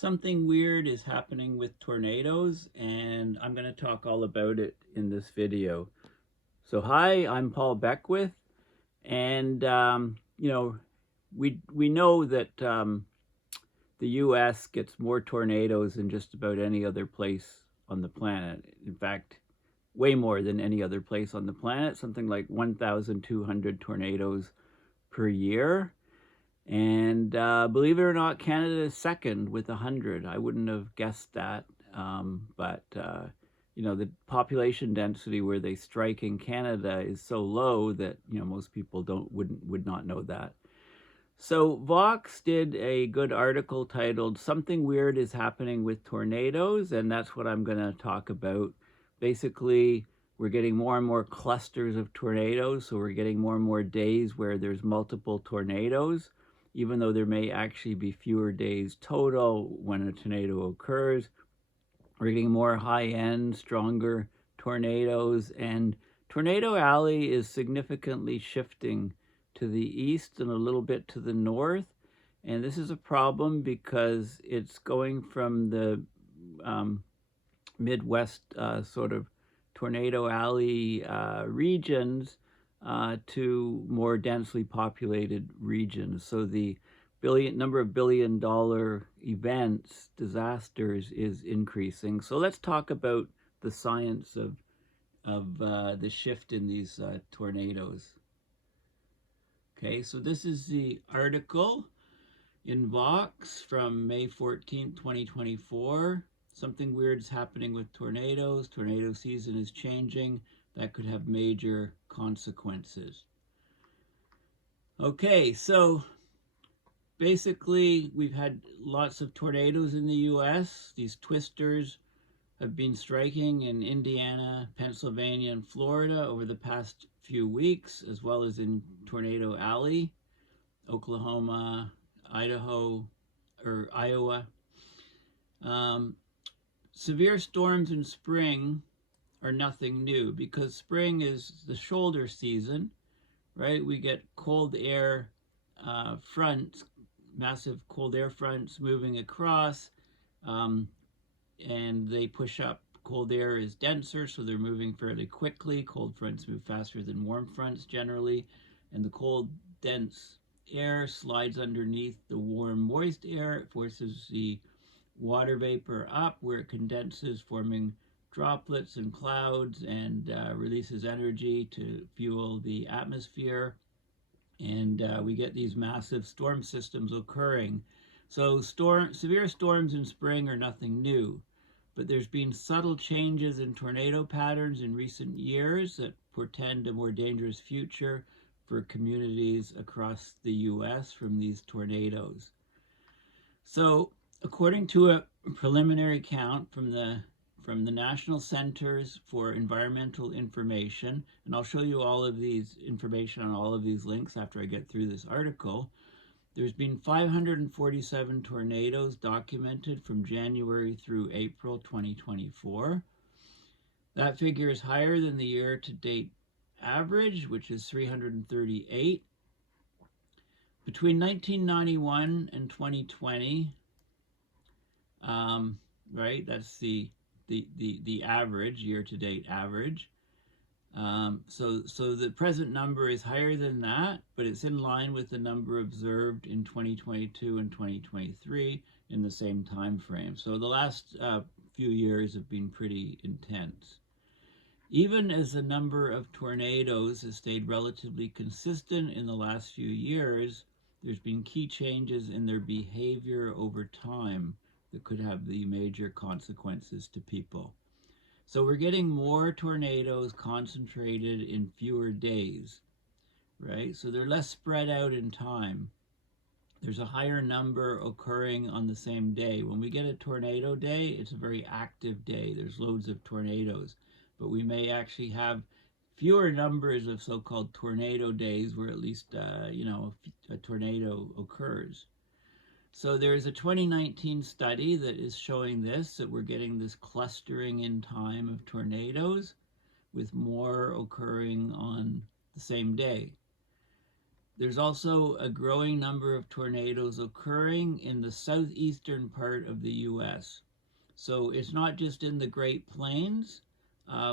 Something weird is happening with tornadoes, and I'm going to talk all about it in this video. So hi, I'm Paul Beckwith, and we know that the U.S. gets more tornadoes than just about any other place on the planet. In fact, way more than any other place on the planet, something like 1,200 tornadoes per year. And believe it or not, Canada is second with 100. I wouldn't have guessed that. But the population density where they strike in Canada is so low that most people would not know that. So Vox did a good article titled "Something Weird is Happening with Tornadoes," and that's what I'm going to talk about. Basically, we're getting more and more clusters of tornadoes, so we're getting more and more days where there's multiple tornadoes, even though there may actually be fewer days total when a tornado occurs. We're getting more high-end, stronger tornadoes, and Tornado Alley is significantly shifting to the east and a little bit to the north. And this is a problem because it's going from the Midwest sort of Tornado Alley regions to more densely populated regions. So the number of billion-dollar events, disasters, is increasing. So let's talk about the science of the shift in these tornadoes. Okay, so this is the article in Vox from May 14th, 2024. Something weird is happening with tornadoes. Tornado season is changing. That could have major consequences. Okay, so basically we've had lots of tornadoes in the US. These twisters have been striking in Indiana, Pennsylvania, and Florida over the past few weeks, as well as in Tornado Alley, Oklahoma, Idaho, or Iowa. Severe storms in spring are nothing new because spring is the shoulder season, right? We get cold air fronts, massive cold air fronts moving across, and they push up. Cold air is denser, so they're moving fairly quickly. Cold fronts move faster than warm fronts generally, and the cold, dense air slides underneath the warm, moist air. It forces the water vapor up where it condenses, forming droplets and clouds, and releases energy to fuel the atmosphere. And we get these massive storm systems occurring. So severe storms in spring are nothing new, but there's been subtle changes in tornado patterns in recent years that portend a more dangerous future for communities across the US from these tornadoes. So according to a preliminary count from the National Centers for Environmental Information, and I'll show you all of these information on all of these links after I get through this article, there's been 547 tornadoes documented from January through April 2024. That figure is higher than the year-to-date average, which is 338. Between 1991 and 2020, right, that's the average, year-to-date average. So the present number is higher than that, but it's in line with the number observed in 2022 and 2023 in the same time frame. So the last few years have been pretty intense. Even as the number of tornadoes has stayed relatively consistent in the last few years, there's been key changes in their behavior over time that could have the major consequences to people. So we're getting more tornadoes concentrated in fewer days, right? So they're less spread out in time. There's a higher number occurring on the same day. When we get a tornado day, it's a very active day. There's loads of tornadoes, but we may actually have fewer numbers of so-called tornado days where at least, a tornado occurs. So there's a 2019 study that is showing this, that we're getting this clustering in time of tornadoes with more occurring on the same day. There's also a growing number of tornadoes occurring in the southeastern part of the U.S. So it's not just in the Great Plains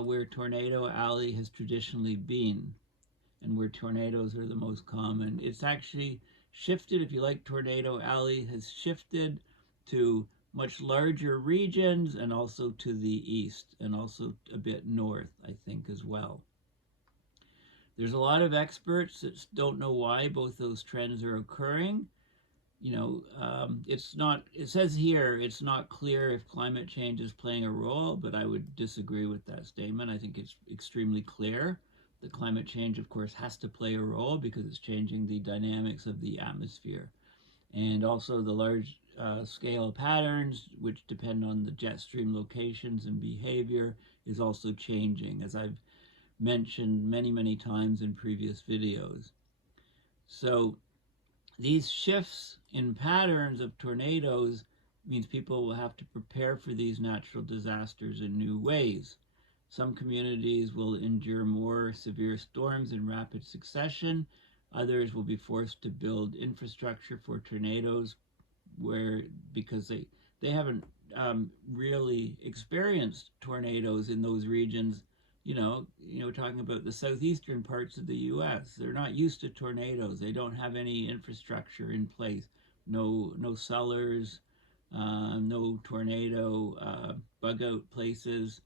where Tornado Alley has traditionally been and where tornadoes are the most common. It's actually shifted, if you like, Tornado Alley has shifted to much larger regions and also to the east and also a bit north, I think, as well. There's a lot of experts that don't know why both those trends are occurring. It says here it's not clear if climate change is playing a role, but I would disagree with that statement. I think it's extremely clear that climate change, of course, has to play a role because it's changing the dynamics of the atmosphere. And also the large scale patterns, which depend on the jet stream locations and behavior, is also changing, as I've mentioned many, many times in previous videos. So these shifts in patterns of tornadoes means people will have to prepare for these natural disasters in new ways. Some communities will endure more severe storms in rapid succession. Others will be forced to build infrastructure for tornadoes because they haven't really experienced tornadoes in those regions. Talking about the southeastern parts of the U.S., they're not used to tornadoes. They don't have any infrastructure in place. No cellars, no tornado bug out places,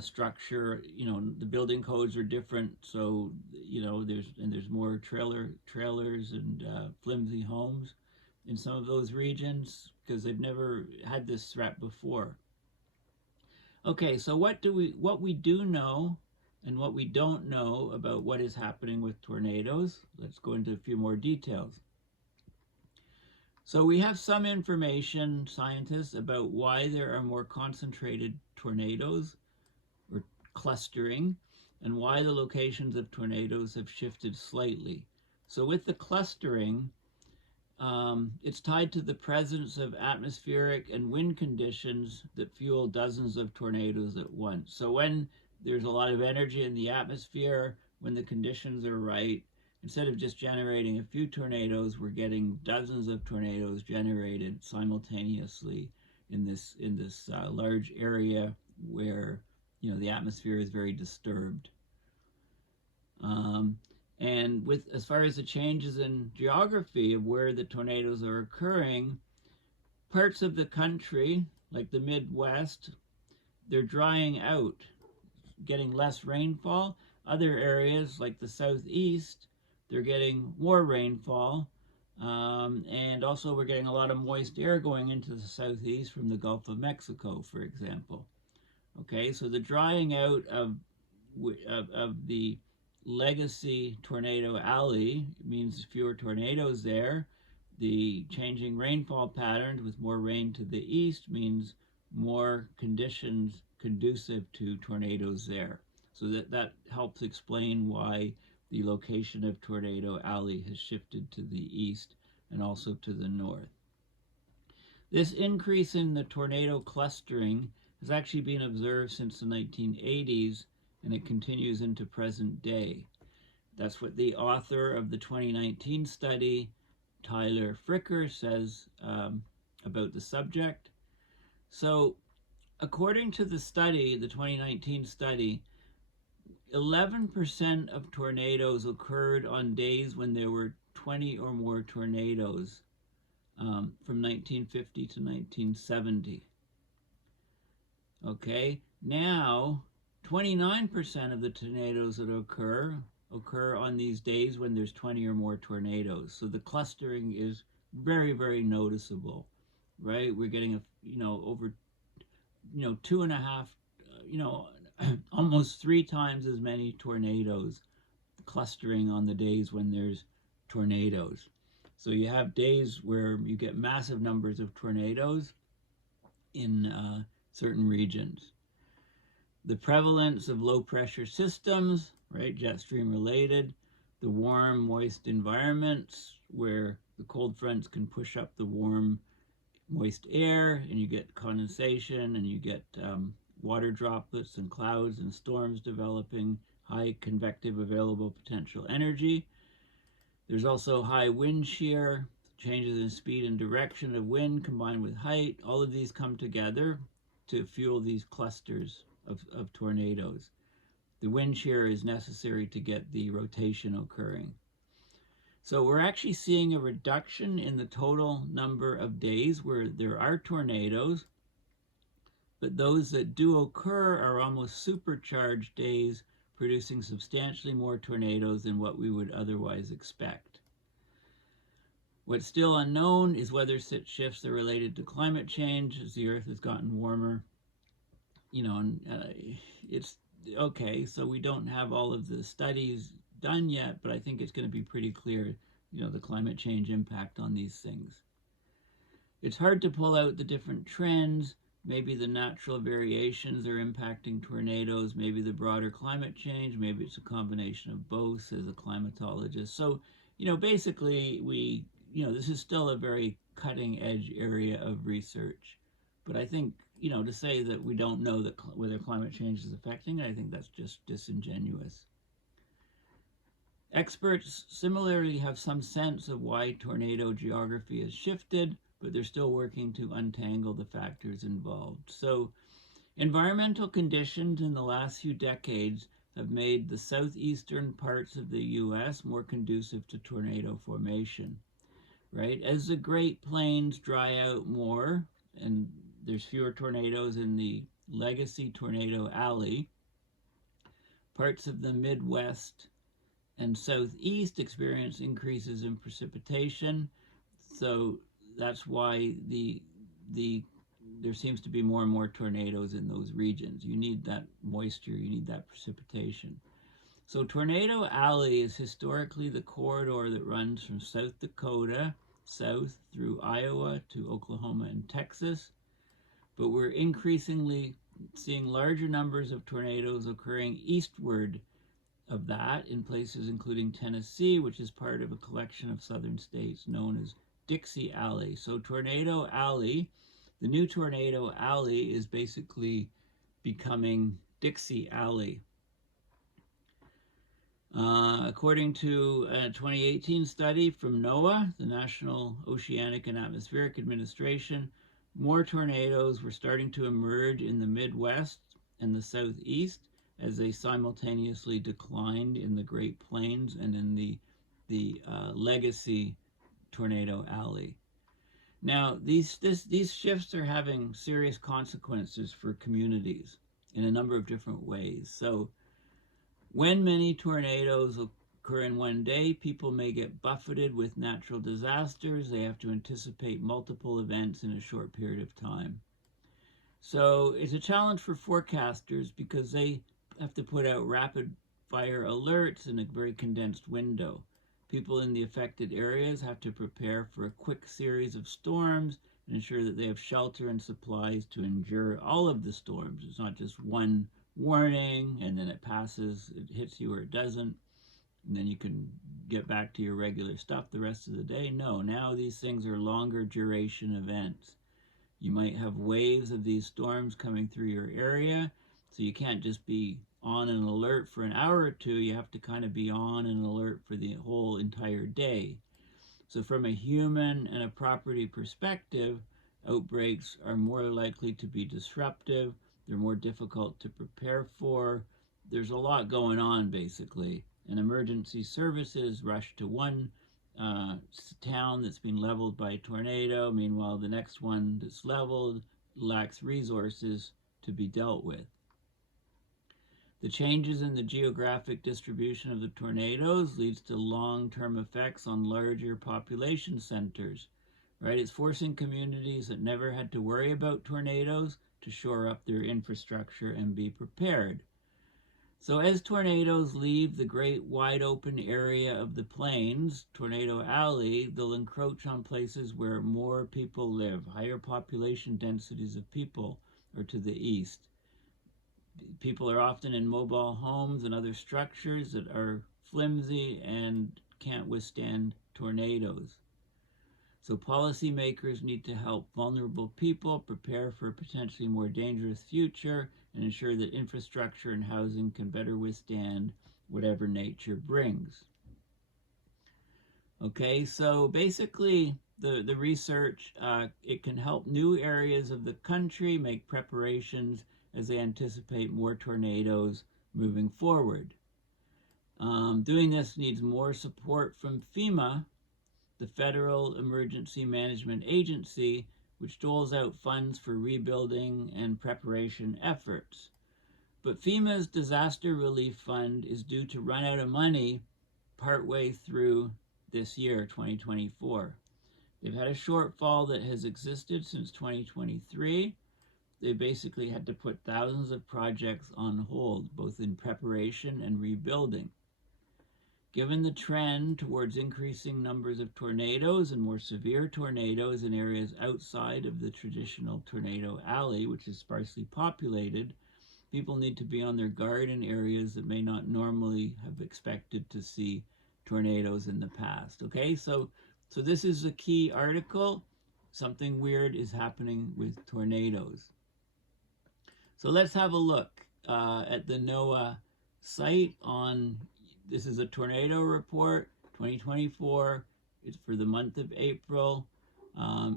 structure. The building codes are different, so there's more trailers and flimsy homes in some of those regions because they've never had this threat before. Okay, so what we do know and what we don't know about what is happening with tornadoes. Let's go into a few more details. So we have some information, scientists, about why there are more concentrated tornadoes or clustering and why the locations of tornadoes have shifted slightly. So with the clustering, it's tied to the presence of atmospheric and wind conditions that fuel dozens of tornadoes at once. So when there's a lot of energy in the atmosphere, when the conditions are right, instead of just generating a few tornadoes, we're getting dozens of tornadoes generated simultaneously in this large area where the atmosphere is very disturbed. And as far as the changes in geography of where the tornadoes are occurring, parts of the country, like the Midwest, they're drying out, getting less rainfall. Other areas, like the Southeast, they're getting more rainfall. And also we're getting a lot of moist air going into the Southeast from the Gulf of Mexico, for example. Okay, so the drying out of the legacy tornado alley means fewer tornadoes there. The changing rainfall patterns with more rain to the east means more conditions conducive to tornadoes there. So that helps explain why the location of Tornado Alley has shifted to the east and also to the north. This increase in the tornado clustering has actually been observed since the 1980s, and it continues into present day. That's what the author of the 2019 study, Tyler Fricker, says about the subject. So according to the study, the 2019 study, 11% of tornadoes occurred on days when there were 20 or more tornadoes from 1950 to 1970. Okay, now 29% of the tornadoes that occur on these days when there's 20 or more tornadoes. So the clustering is very, very noticeable, right? We're getting over 2.5, almost 3 times as many tornadoes clustering on the days when there's tornadoes. So you have days where you get massive numbers of tornadoes in certain regions. The prevalence of low pressure systems, right, jet stream related, the warm, moist environments where the cold fronts can push up the warm, moist air and you get condensation and you get water droplets and clouds and storms developing high convective available potential energy. There's also high wind shear, changes in speed and direction of wind combined with height. All of these come together to fuel these clusters of tornadoes. The wind shear is necessary to get the rotation occurring. So we're actually seeing a reduction in the total number of days where there are tornadoes, but those that do occur are almost supercharged days, producing substantially more tornadoes than what we would otherwise expect. What's still unknown is whether such shifts are related to climate change as the Earth has gotten warmer. It's okay, so we don't have all of the studies done yet, but I think it's going to be pretty clear, the climate change impact on these things. It's hard to pull out the different trends. Maybe the natural variations are impacting tornadoes, maybe the broader climate change, maybe it's a combination of both as a climatologist. So, basically this is still a very cutting edge area of research. But I think, to say that we don't know whether climate change is affecting it, I think that's just disingenuous. Experts similarly have some sense of why tornado geography has shifted, but they're still working to untangle the factors involved. So environmental conditions in the last few decades have made the southeastern parts of the US more conducive to tornado formation, right? As the Great Plains dry out more and there's fewer tornadoes in the legacy tornado alley, parts of the Midwest and Southeast experience increases in precipitation. So that's why there seems to be more and more tornadoes in those regions. You need that moisture, you need that precipitation. So Tornado Alley is historically the corridor that runs from South Dakota south through Iowa to Oklahoma and Texas. But we're increasingly seeing larger numbers of tornadoes occurring eastward of that in places including Tennessee, which is part of a collection of southern states known as Dixie Alley. So Tornado Alley, the new Tornado Alley is basically becoming Dixie Alley. According to a 2018 study from NOAA, the National Oceanic and Atmospheric Administration, more tornadoes were starting to emerge in the Midwest and the Southeast as they simultaneously declined in the Great Plains and in the legacy Tornado Alley. Now, these shifts are having serious consequences for communities in a number of different ways. So when many tornadoes occur in one day, people may get buffeted with natural disasters. They have to anticipate multiple events in a short period of time. So it's a challenge for forecasters because they have to put out rapid fire alerts in a very condensed window. People in the affected areas have to prepare for a quick series of storms and ensure that they have shelter and supplies to endure all of the storms. It's not just one warning and then it passes, it hits you or it doesn't, and then you can get back to your regular stuff the rest of the day. No, now these things are longer duration events. You might have waves of these storms coming through your area, so you can't just be on an alert for an hour or two. You have to kind of be on an alert for the whole entire day. So from a human and a property perspective, outbreaks are more likely to be disruptive. They're more difficult to prepare for. There's a lot going on, basically. And emergency services rush to one town that's been leveled by a tornado. Meanwhile, the next one that's leveled lacks resources to be dealt with. The changes in the geographic distribution of the tornadoes leads to long-term effects on larger population centers, right? It's forcing communities that never had to worry about tornadoes to shore up their infrastructure and be prepared. So as tornadoes leave the great wide open area of the plains, Tornado Alley, they'll encroach on places where more people live. Higher population densities of people are to the east. People are often in mobile homes and other structures that are flimsy and can't withstand tornadoes. So policymakers need to help vulnerable people prepare for a potentially more dangerous future and ensure that infrastructure and housing can better withstand whatever nature brings. Okay, so basically the research, it can help new areas of the country make preparations as they anticipate more tornadoes moving forward. Doing this needs more support from FEMA, the Federal Emergency Management Agency, which doles out funds for rebuilding and preparation efforts. But FEMA's Disaster Relief Fund is due to run out of money partway through this year, 2024. They've had a shortfall that has existed since 2023. They basically had to put thousands of projects on hold, both in preparation and rebuilding. Given the trend towards increasing numbers of tornadoes and more severe tornadoes in areas outside of the traditional tornado alley, which is sparsely populated, people need to be on their guard in areas that may not normally have expected to see tornadoes in the past. Okay, so this is a key article. Something weird is happening with tornadoes. So let's have a look at the NOAA site on, this is a tornado report, 2024. It's for the month of April.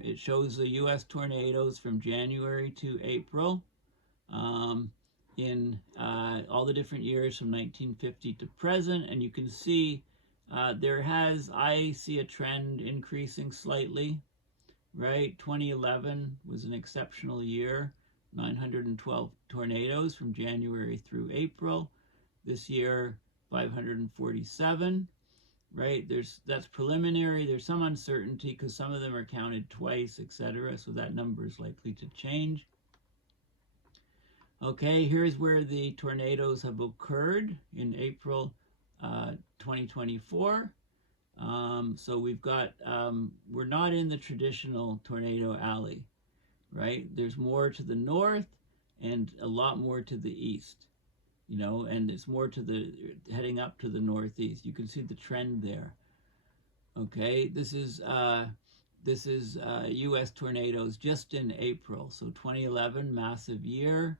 It shows the U.S. tornadoes from January to April in all the different years from 1950 to present. And you can see I see a trend increasing slightly, right? 2011 was an exceptional year, 912 tornadoes from January through April. This year, 547, right? That's preliminary. There's some uncertainty because some of them are counted twice, etc. So that number is likely to change. Okay, here's where the tornadoes have occurred in April 2024. So we've got, we're not in the traditional tornado alley, right? There's more to the north and a lot more to the east, you know, and it's more to the, heading up to the northeast. You can see the trend there. Okay, this is U.S. tornadoes just in April. So 2011, massive year.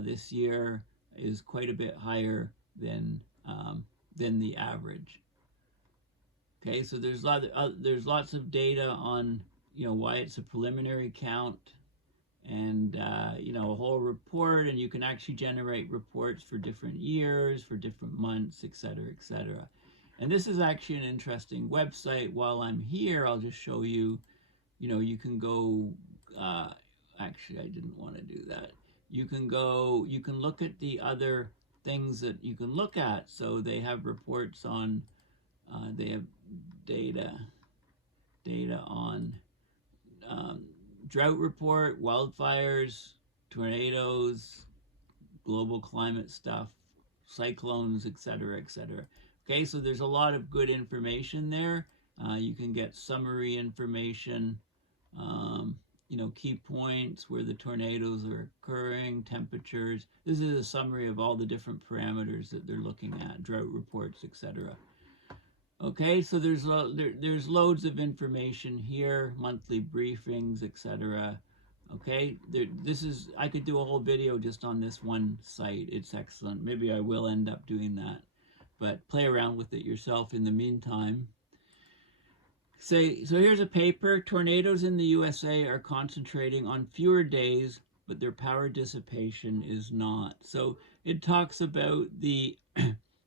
This year is quite a bit higher than the average. Okay, so there's lots of data on, you know, why it's a preliminary count, and you know, a whole report, and you can actually generate reports for different years, for different months, etc., etc. And this is actually an interesting website. While I'm here, I'll just show you, you know, you can go, actually, I didn't want to do that. You can look at the other things that you can look at. So they have reports on, they have data on drought report, wildfires, tornadoes, global climate stuff, cyclones, etc., etc. Okay, so there's a lot of good information there. You can get summary information, you know, key points where the tornadoes are occurring, temperatures. This is a summary of all the different parameters that they're looking at, drought reports, etc. Okay, so there's loads of information here, monthly briefings, etc. Okay, I could do a whole video just on this one site. It's excellent. Maybe I will end up doing that, but play around with it yourself in the meantime. So here's a paper. Tornadoes in the USA are concentrating on fewer days, but their power dissipation is not. So it talks about the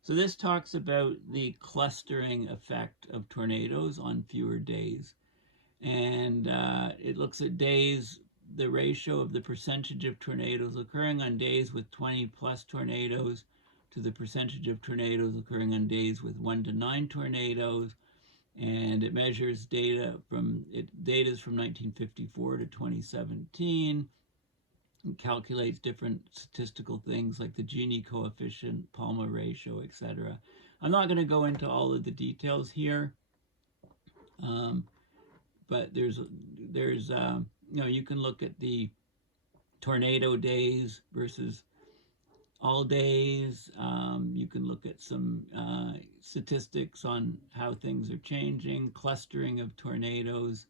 so this talks about the clustering effect of tornadoes on fewer days. And it looks at days, the ratio of the percentage of tornadoes occurring on days with 20 plus tornadoes to the percentage of tornadoes occurring on days with 1 to 9 tornadoes. And it measures data is from 1954 to 2017. It calculates different statistical things like the Gini coefficient, Palma ratio, etc. I'm not going to go into all of the details here, but there's you know, you can look at the tornado days versus all days. You can look at some statistics on how things are changing, clustering of tornadoes,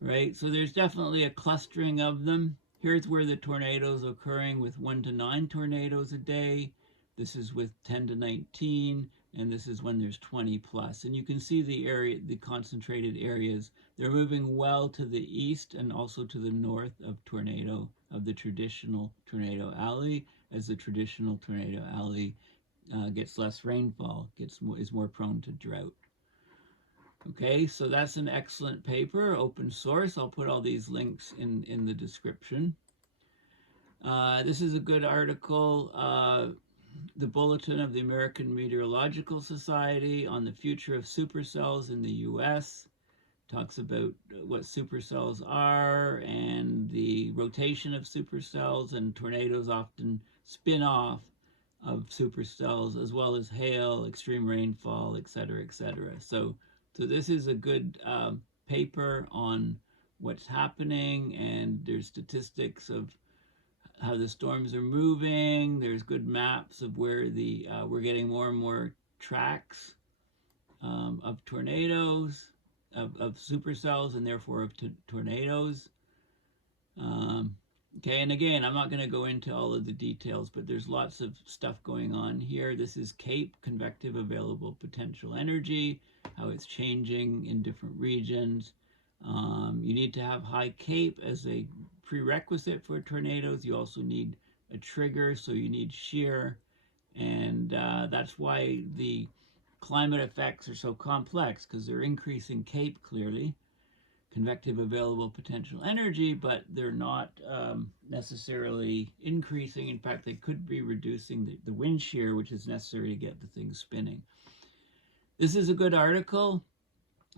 right? So there's definitely a clustering of them. Here's where the tornadoes occurring with 1 to 9 tornadoes a day. This is with 10 to 19. and this is when there's 20 plus. And you can see the area, the concentrated areas. They're moving well to the east and also to the north of the traditional tornado alley, as the traditional tornado alley gets less rainfall, is more prone to drought. Okay, so that's an excellent paper, open source. I'll put all these links in the description. This is a good article, the Bulletin of the American Meteorological Society on the Future of Supercells in the US. Talks about what supercells are and the rotation of supercells, and tornadoes often spin off of supercells, as well as hail, extreme rainfall, etc., etc. So this is a good paper on what's happening, and there's statistics of how the storms are moving. There's good maps of where we're getting more and more tracks of tornadoes, of supercells, and therefore of tornadoes. Okay, and again, I'm not going to go into all of the details, but there's lots of stuff going on here. This is CAPE, convective available potential energy, how it's changing in different regions. You need to have high CAPE as a prerequisite for tornadoes. You also need a trigger, so you need shear, and that's why the climate effects are so complex, because they're increasing CAPE clearly, convective available potential energy, but they're not necessarily increasing. In fact, they could be reducing the wind shear, which is necessary to get the thing spinning. This is a good article,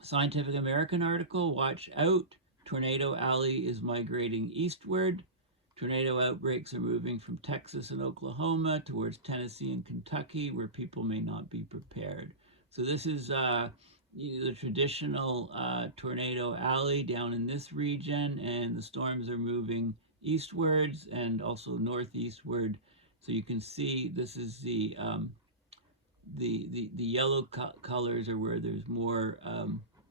Scientific American article. Watch out, tornado alley is migrating eastward. Tornado outbreaks are moving from Texas and Oklahoma towards Tennessee and Kentucky, where people may not be prepared. So this is the traditional tornado alley down in this region, and the storms are moving eastwards and also northeastward. So you can see this is the yellow colors are where there's more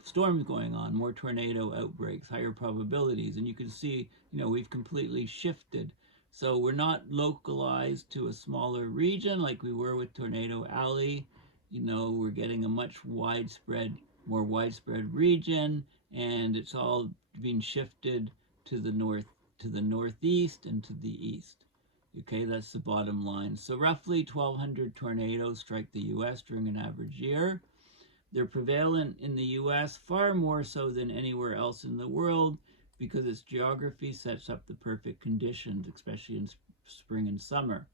storms going on, more tornado outbreaks, higher probabilities, and you can see, we've completely shifted. So we're not localized to a smaller region like we were with Tornado Alley. We're getting a much more widespread region, and it's all being shifted to the northeast and to the east. Okay, that's the bottom line. So roughly 1,200 tornadoes strike the U.S. during an average year. They're prevalent in the U.S. far more so than anywhere else in the world, because its geography sets up the perfect conditions, especially in spring and summer.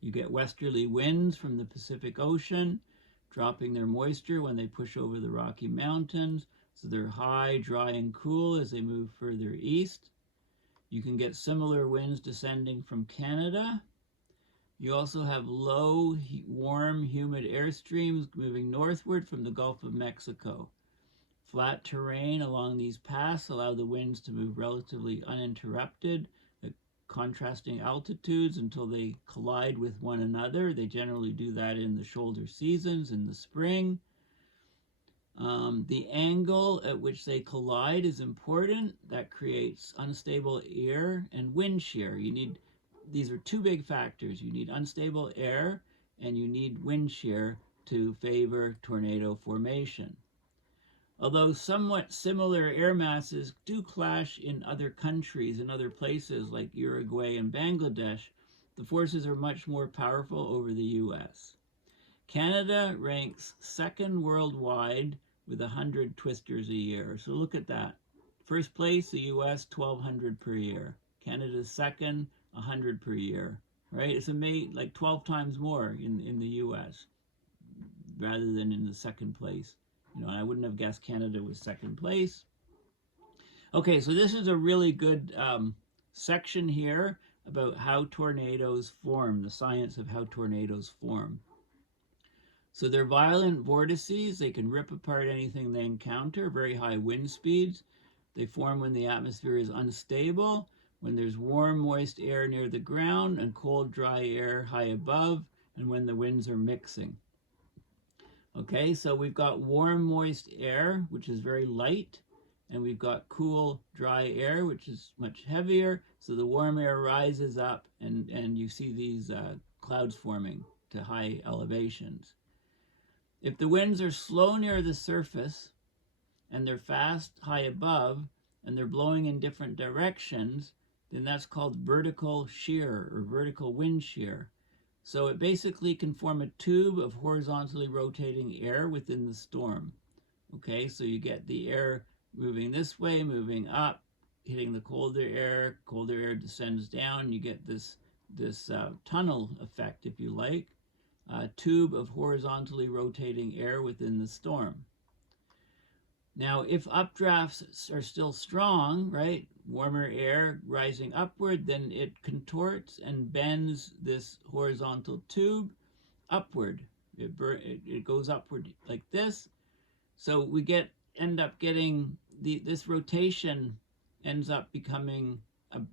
You get westerly winds from the Pacific Ocean, dropping their moisture when they push over the Rocky Mountains, so they're high, dry, and cool as they move further east. You can get similar winds descending from Canada. You also have low, warm, humid air streams moving northward from the Gulf of Mexico. Flat terrain along these paths allow the winds to move relatively uninterrupted at contrasting altitudes until they collide with one another. They generally do that in the shoulder seasons in the spring. The angle at which they collide is important. That creates unstable air and wind shear. These are two big factors. You need unstable air and you need wind shear to favor tornado formation. Although somewhat similar air masses do clash in other countries and other places like Uruguay and Bangladesh, the forces are much more powerful over the U.S. Canada ranks second worldwide with 100 twisters a year. So look at that. First place, the U.S., 1,200 per year. Canada's second, 100 per year, right? It's like 12 times more in the U.S. rather than in the second place. And I wouldn't have guessed Canada was second place. Okay, so this is a really good section here about how tornadoes form, the science of how tornadoes form. So they're violent vortices. They can rip apart anything they encounter, very high wind speeds. They form when the atmosphere is unstable, when there's warm, moist air near the ground and cold, dry air high above, and when the winds are mixing. Okay, so we've got warm, moist air, which is very light, and we've got cool, dry air, which is much heavier. So the warm air rises up, and you see these clouds forming to high elevations. If the winds are slow near the surface and they're fast high above and they're blowing in different directions, then that's called vertical shear or vertical wind shear. So it basically can form a tube of horizontally rotating air within the storm. Okay, so you get the air moving this way, moving up, hitting the colder air descends down, you get this tunnel effect, if you like, a tube of horizontally rotating air within the storm. Now, if updrafts are still strong, right, warmer air rising upward, then it contorts and bends this horizontal tube upward. It goes upward like this. So we end up getting this rotation ends up becoming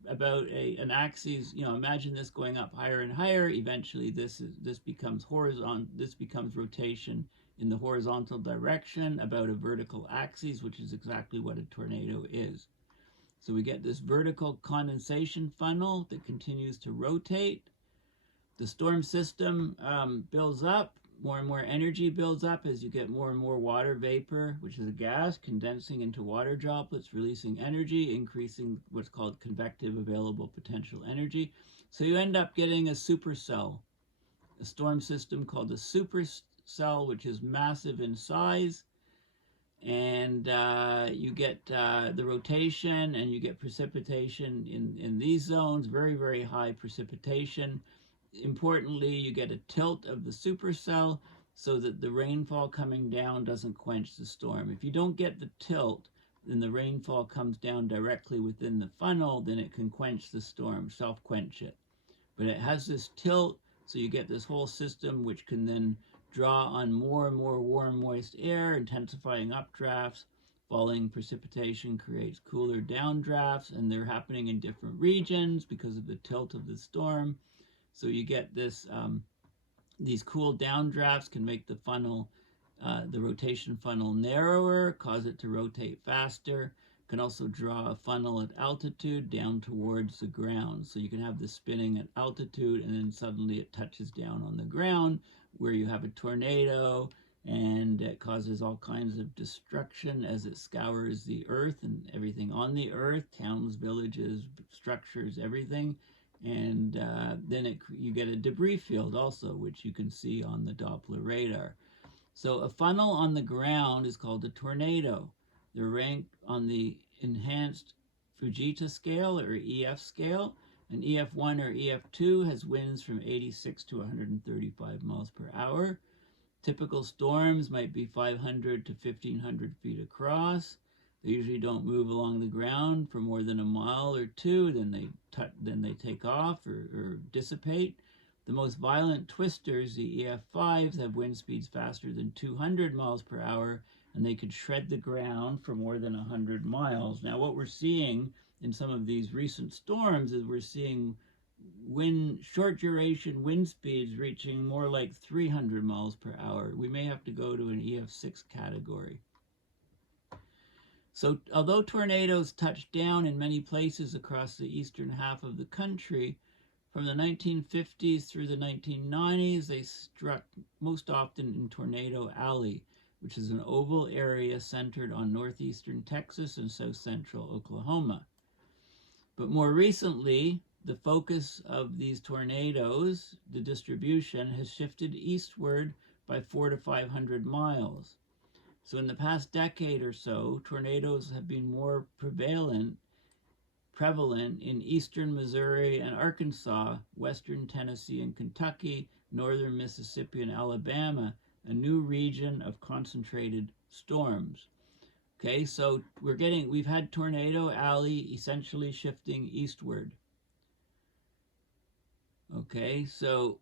about an axis. You know, imagine this going up higher and higher. Eventually, this becomes horizontal. This becomes rotation in the horizontal direction about a vertical axis, which is exactly what a tornado is. So we get this vertical condensation funnel that continues to rotate. The storm system builds up. More and more energy builds up as you get more and more water vapor, which is a gas, condensing into water droplets, releasing energy, increasing what's called convective available potential energy. So you end up getting a supercell, a storm system called a supercell, which is massive in size. And you get the rotation and you get precipitation in these zones, very, very high precipitation. Importantly, you get a tilt of the supercell so that the rainfall coming down doesn't quench the storm. If you don't get the tilt, then the rainfall comes down directly within the funnel, then it can quench the storm, self-quench it. But it has this tilt, so you get this whole system which can then draw on more and more warm, moist air, intensifying updrafts. Falling precipitation creates cooler downdrafts, and they're happening in different regions because of the tilt of the storm. So you get this, these cool downdrafts can make the funnel, the rotation funnel narrower, cause it to rotate faster. Can also draw a funnel at altitude down towards the ground. So you can have this spinning at altitude and then suddenly it touches down on the ground where you have a tornado, and it causes all kinds of destruction as it scours the earth and everything on the earth, towns, villages, structures, everything. And then you get a debris field also, which you can see on the Doppler radar. So a funnel on the ground is called a tornado. They're ranked on the enhanced Fujita scale or EF scale. An EF1 or EF2 has winds from 86 to 135 miles per hour. Typical storms might be 500 to 1,500 feet across. They usually don't move along the ground for more than a mile or two, then they take off or dissipate. The most violent twisters, the EF5s, have wind speeds faster than 200 miles per hour, and they could shred the ground for more than 100 miles. Now, what we're seeing in some of these recent storms is we're seeing short duration wind speeds reaching more like 300 miles per hour. We may have to go to an EF6 category. So although tornadoes touched down in many places across the eastern half of the country, from the 1950s through the 1990s, they struck most often in Tornado Alley, which is an oval area centered on northeastern Texas and south central Oklahoma. But more recently, the focus of these tornadoes, the distribution, has shifted eastward by 400 to 500 miles. So in the past decade or so, tornadoes have been more prevalent in eastern Missouri and Arkansas, western Tennessee and Kentucky, northern Mississippi and Alabama, a new region of concentrated storms. Okay, so we've had Tornado Alley essentially shifting eastward. Okay, so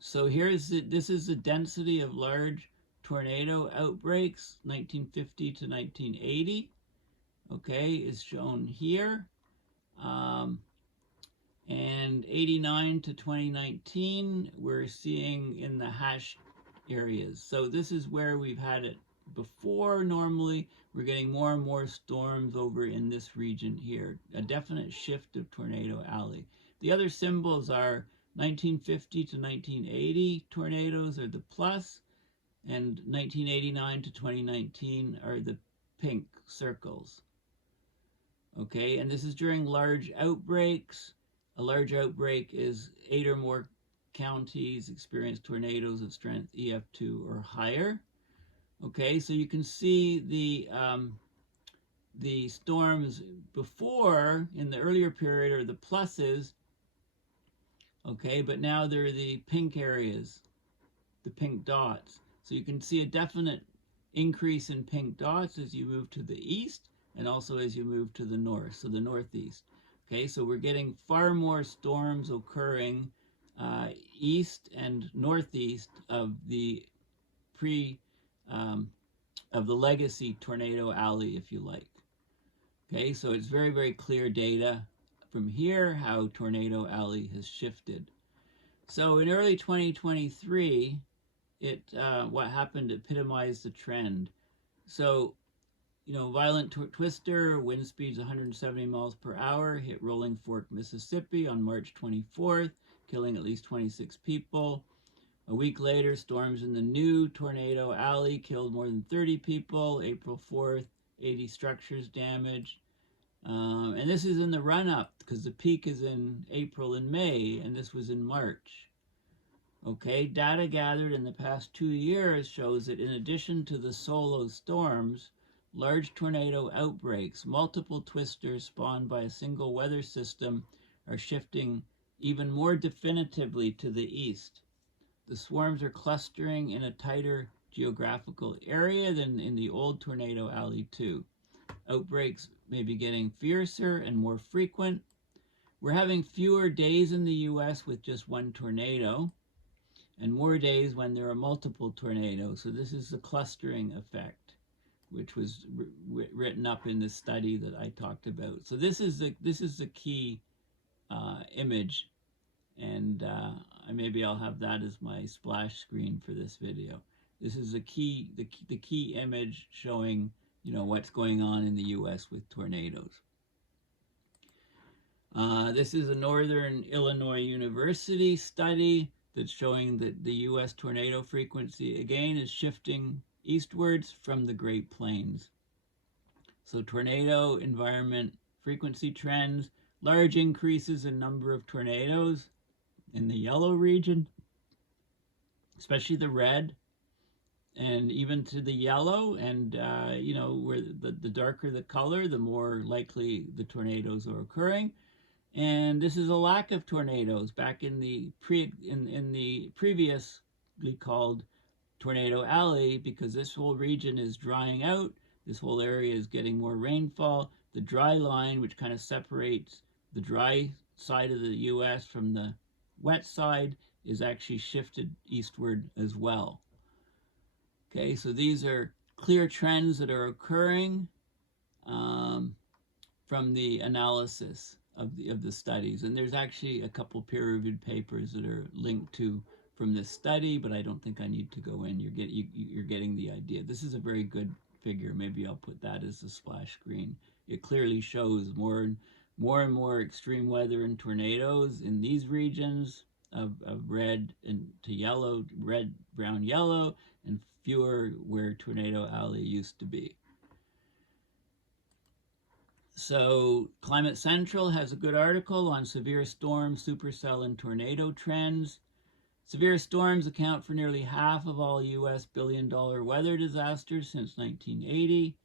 this is the density of large tornado outbreaks, 1950 to 1980. Okay, is shown here. And 89 to 2019, we're seeing in the hash areas. So this is where we've had it before. Normally, we're getting more and more storms over in this region here. A definite shift of Tornado Alley. The other symbols are 1950 to 1980 tornadoes are the plus, and 1989 to 2019 are the pink circles. Okay, and this is during large outbreaks. A large outbreak is 8 or more counties experience tornadoes of strength EF2 or higher. Okay, so you can see the storms before in the earlier period are the pluses. Okay, but now they're the pink areas, the pink dots. So you can see a definite increase in pink dots as you move to the east and also as you move to the north, so the northeast. Okay, so we're getting far more storms occurring east and northeast of the of the legacy tornado alley, if you like. Okay, so it's very, very clear data from here how tornado alley has shifted. So in early 2023, what happened epitomized the trend. So, violent twister, wind speeds 170 miles per hour, hit Rolling Fork, Mississippi on March 24th, killing at least 26 people. A week later, storms in the new tornado alley killed more than 30 people. April 4th, 80 structures damaged. And this is in the run-up, because the peak is in April and May, and this was in March. Okay, data gathered in the past 2 years shows that in addition to the solo storms, large tornado outbreaks, multiple twisters spawned by a single weather system, are shifting even more definitively to the east. The swarms are clustering in a tighter geographical area than in the old tornado alley too. Outbreaks may be getting fiercer and more frequent. We're having fewer days in the US with just one tornado, and more days when there are multiple tornadoes. So this is the clustering effect, which was written up in the study that I talked about. So this is the key image, and maybe I'll have that as my splash screen for this video. This is the key image showing what's going on in the U.S. with tornadoes. This is a Northern Illinois University study that's showing that the U.S. tornado frequency again is shifting eastwards from the Great Plains. So tornado environment frequency trends, large increases in number of tornadoes in the yellow region, especially the red, and even to the yellow, and where the darker the color, the more likely the tornadoes are occurring. And this is a lack of tornadoes back in the previously called tornado alley, because this whole region is drying out. This whole area is getting more rainfall. The dry line, which kind of separates the dry side of the U.S. from the wet side, is actually shifted eastward as well. Okay, so these are clear trends that are occurring from the analysis of the studies. And there's actually a couple peer-reviewed papers that are linked to from this study, but I don't think I need to go in. You're getting the idea. This is a very good figure. Maybe I'll put that as a splash screen. It clearly shows more and more extreme weather and tornadoes in these regions of red and to yellow, red, brown, yellow, and fewer where Tornado Alley used to be. So Climate Central has a good article on severe storm, supercell, and tornado trends. Severe storms account for nearly half of all U.S. billion-dollar weather disasters since 1980.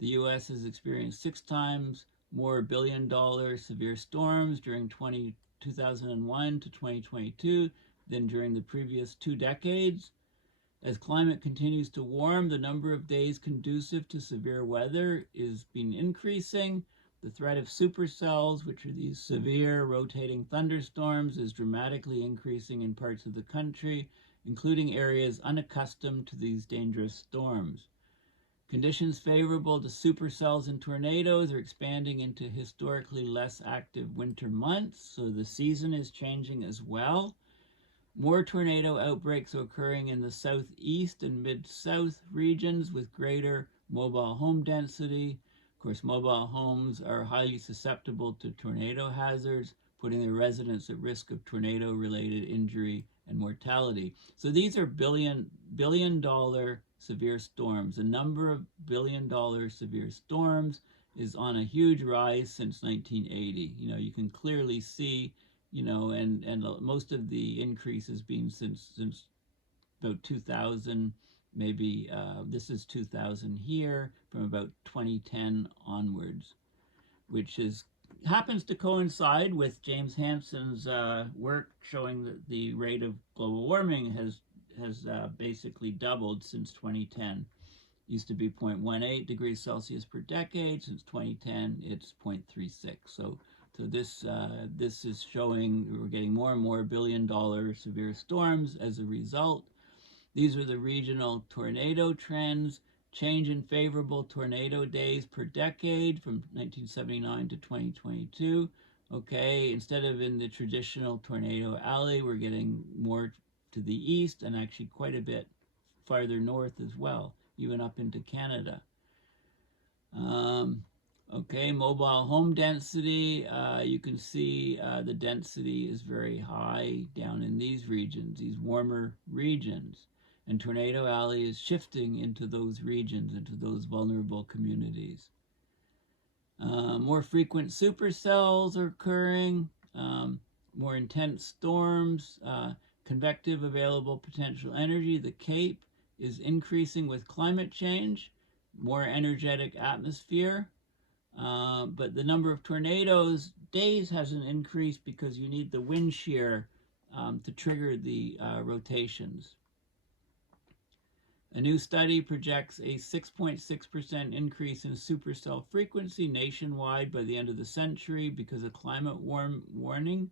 The U.S. has experienced 6 times more billion-dollar severe storms during 2001 to 2022 than during the previous 2 decades. As climate continues to warm, the number of days conducive to severe weather is been increasing. The threat of supercells, which are these severe rotating thunderstorms, is dramatically increasing in parts of the country, including areas unaccustomed to these dangerous storms. Conditions favorable to supercells and tornadoes are expanding into historically less active winter months, so the season is changing as well. More tornado outbreaks are occurring in the southeast and mid-south regions with greater mobile home density. Of course, mobile homes are highly susceptible to tornado hazards. putting their residents at risk of tornado-related injury and mortality. So these are billion-dollar severe storms. The number of billion-dollar severe storms is on a huge rise since 1980. You can clearly see, and most of the increase has been since about 2000, maybe this is 2000 here, from about 2010 onwards, which happens to coincide with James Hansen's work showing that the rate of global warming has basically doubled since 2010. Used to be 0.18 degrees Celsius per decade. Since 2010, it's 0.36. So this is showing we're getting more and more billion-dollar severe storms as a result. These are the regional tornado trends. Change in favorable tornado days per decade from 1979 to 2022. Okay, instead of in the traditional tornado alley, we're getting more to the east and actually quite a bit farther north as well, even up into Canada. Okay, mobile home density. You can see the density is very high down in these regions, these warmer regions. And Tornado Alley is shifting into those regions, into those vulnerable communities. More frequent supercells are occurring, more intense storms, convective available potential energy. The Cape is increasing with climate change, more energetic atmosphere. But the number of tornadoes days hasn't increased because you need the wind shear to trigger the rotations. A new study projects a 6.6% increase in supercell frequency nationwide by the end of the century because of climate warming.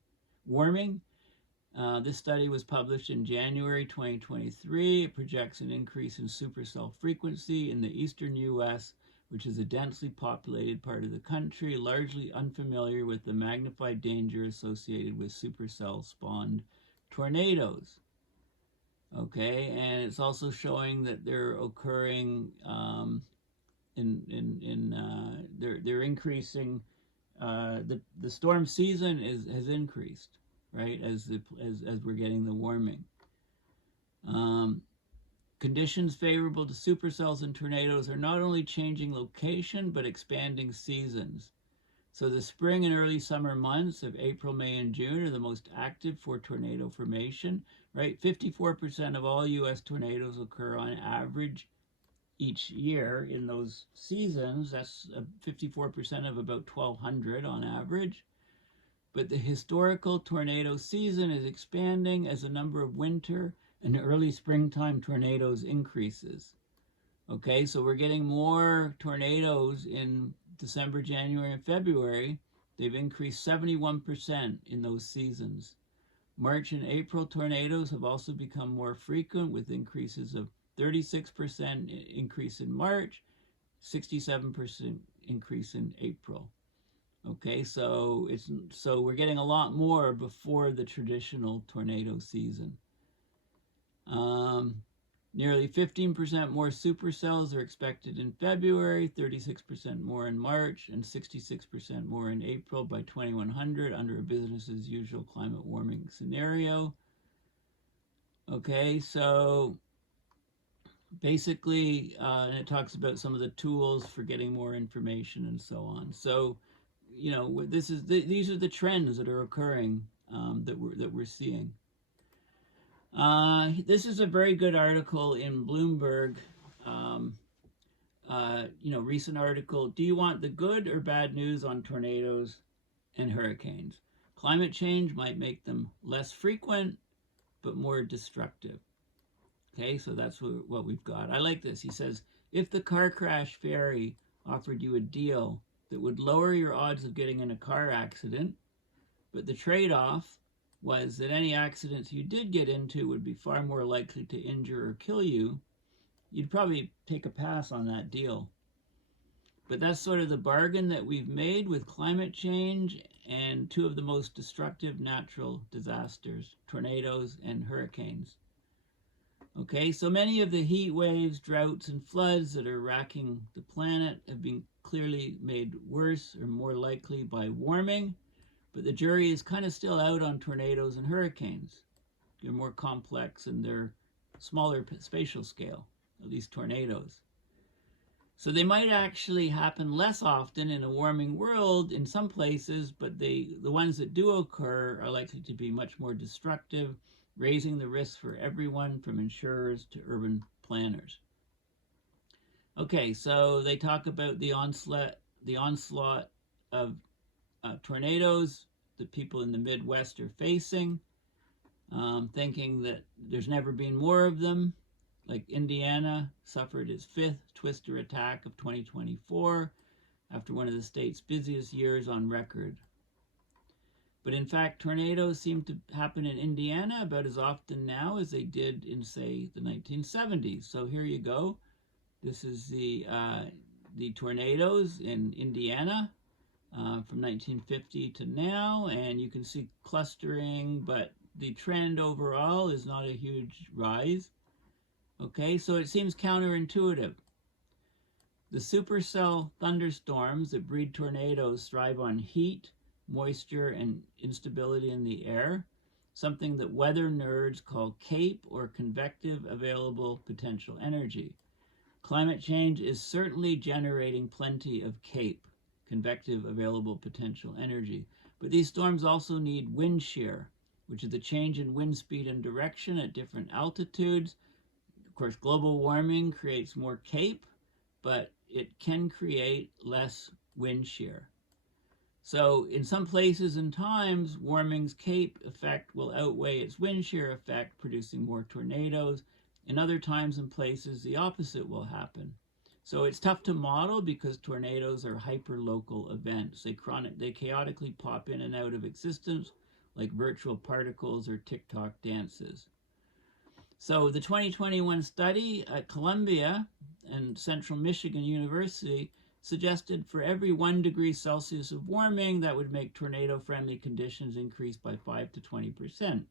This study was published in January 2023. It projects an increase in supercell frequency in the eastern U.S., which is a densely populated part of the country, largely unfamiliar with the magnified danger associated with supercell-spawned tornadoes. Okay, and it's also showing that they're occurring they're increasing. The storm season has increased, right? As we're getting the warming. Conditions favorable to supercells and tornadoes are not only changing location but expanding seasons. So the spring and early summer months of April, May, and June are the most active for tornado formation, right? 54% of all U.S. tornadoes occur on average each year in those seasons. That's 54% of about 1,200 on average. But the historical tornado season is expanding as the number of winter and early springtime tornadoes increases. Okay, so we're getting more tornadoes in December, January, and February. They've increased 71% in those seasons. March and April tornadoes have also become more frequent, with increases of 36% increase in March, 67% increase in April. Okay, so we're getting a lot more before the traditional tornado season. Nearly 15% more supercells are expected in February, 36% more in March, and 66% more in April by 2100 under a business as usual climate warming scenario. Okay, so basically, and it talks about some of the tools for getting more information and so on. So, these are the trends that are occurring that we're seeing. This is a very good article in Bloomberg. Recent article. Do you want the good or bad news on tornadoes and hurricanes? Climate change might make them less frequent, but more destructive. Okay, so that's what we've got. I like this. He says, if the car crash fairy offered you a deal that would lower your odds of getting in a car accident, but the trade-off was that any accidents you did get into would be far more likely to injure or kill you, you'd probably take a pass on that deal. But that's sort of the bargain that we've made with climate change and two of the most destructive natural disasters, tornadoes and hurricanes. Okay, so many of the heat waves, droughts, and floods that are racking the planet have been clearly made worse or more likely by warming. But the jury is kind of still out on tornadoes and hurricanes. They're more complex and they're smaller spatial scale, at least tornadoes. So they might actually happen less often in a warming world in some places, but the ones that do occur are likely to be much more destructive, raising the risk for everyone from insurers to urban planners. Okay, so they talk about the onslaught of tornadoes that people in the Midwest are facing, thinking that there's never been more of them. Like Indiana suffered its 5th twister attack of 2024 after one of the state's busiest years on record. But in fact, tornadoes seem to happen in Indiana about as often now as they did in, say, the 1970s. So here you go. This is the tornadoes in Indiana from 1950 to now, and you can see clustering, but the trend overall is not a huge rise. Okay, so it seems counterintuitive. The supercell thunderstorms that breed tornadoes thrive on heat, moisture, and instability in the air, something that weather nerds call CAPE, or convective available potential energy. Climate change is certainly generating plenty of CAPE, convective available potential energy, but these storms also need wind shear, which is the change in wind speed and direction at different altitudes. Of course, global warming creates more CAPE, but it can create less wind shear. So in some places and times, warming's CAPE effect will outweigh its wind shear effect, producing more tornadoes. In other times and places, the opposite will happen. So it's tough to model because tornadoes are hyperlocal events. They chaotically pop in and out of existence like virtual particles or TikTok dances. So the 2021 study at Columbia and Central Michigan University suggested for every 1 degree Celsius of warming, that would make tornado-friendly conditions increase by 5 to 20%.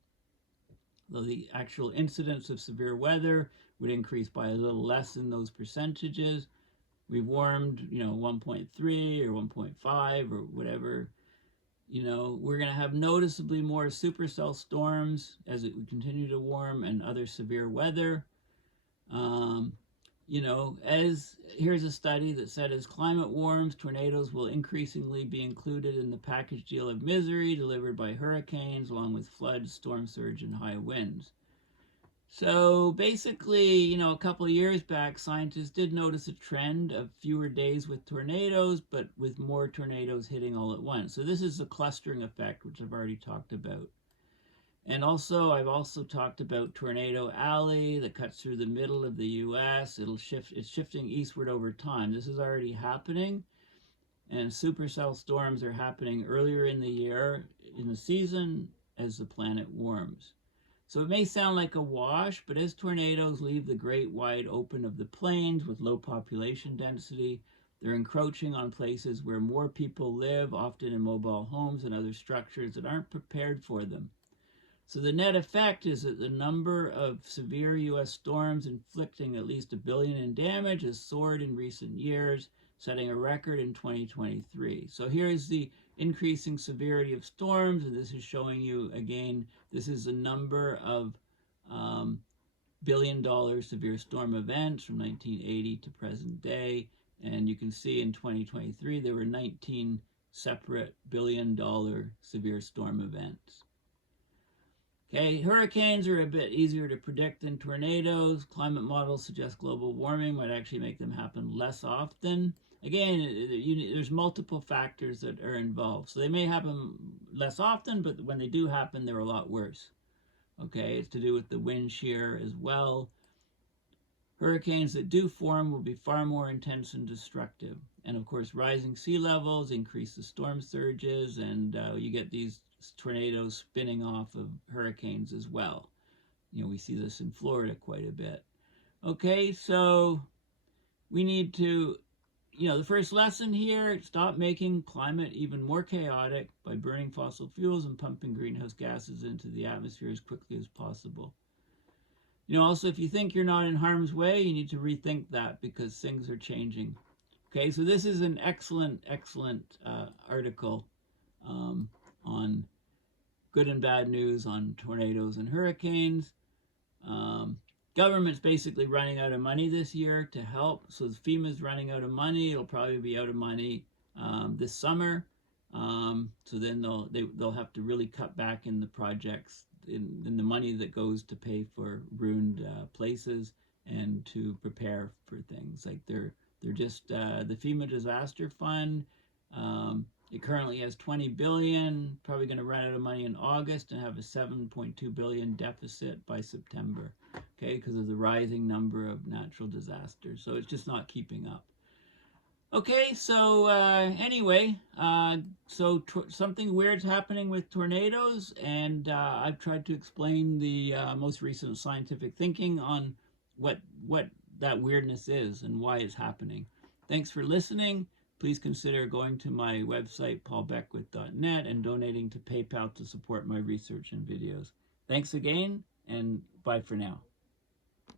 Though the actual incidence of severe weather would increase by a little less than those percentages. We've warmed, 1.3 or 1.5 or whatever. We're going to have noticeably more supercell storms as it would continue to warm and other severe weather. Here's a study that said as climate warms, tornadoes will increasingly be included in the package deal of misery delivered by hurricanes, along with floods, storm surge, and high winds. So basically, a couple of years back, scientists did notice a trend of fewer days with tornadoes, but with more tornadoes hitting all at once. So this is the clustering effect, which I've already talked about. And I've also talked about Tornado Alley that cuts through the middle of the U.S. It's shifting eastward over time. This is already happening, and supercell storms are happening earlier in the year, in the season, as the planet warms. So it may sound like a wash, but as tornadoes leave the great wide open of the plains with low population density, they're encroaching on places where more people live, often in mobile homes and other structures that aren't prepared for them. So the net effect is that the number of severe U.S. storms inflicting at least $1 billion in damage has soared in recent years, setting a record in 2023. So here's the increasing severity of storms, and this is showing you, again, this is the number of billion-dollar severe storm events from 1980 to present day, and you can see in 2023 there were 19 separate billion-dollar severe storm events. Okay, hurricanes are a bit easier to predict than tornadoes. Climate models suggest global warming might actually make them happen less often. Again, there's multiple factors that are involved. So they may happen less often, but when they do happen, they're a lot worse. Okay, it's to do with the wind shear as well. Hurricanes that do form will be far more intense and destructive. And of course, rising sea levels increase the storm surges, and you get these tornadoes spinning off of hurricanes as well. We see this in Florida quite a bit. Okay, so we need to, the first lesson here, stop making climate even more chaotic by burning fossil fuels and pumping greenhouse gases into the atmosphere as quickly as possible. Also, if you think you're not in harm's way, you need to rethink that because things are changing. Okay, so this is an excellent article on good and bad news on tornadoes and hurricanes. Government's basically running out of money this year to help. So FEMA's running out of money. It'll probably be out of money this summer. So then they'll have to really cut back in the projects, in the money that goes to pay for ruined places and to prepare for things. Like they're just the FEMA disaster fund. It currently has 20 billion, probably going to run out of money in August and have a 7.2 billion deficit by September, okay, because of the rising number of natural disasters. So it's just not keeping up. Okay, so anyway, something weird's happening with tornadoes, and I've tried to explain the most recent scientific thinking on what that weirdness is and why it's happening. Thanks for listening. Please consider going to my website, paulbeckwith.net, and donating to PayPal to support my research and videos. Thanks again, and bye for now.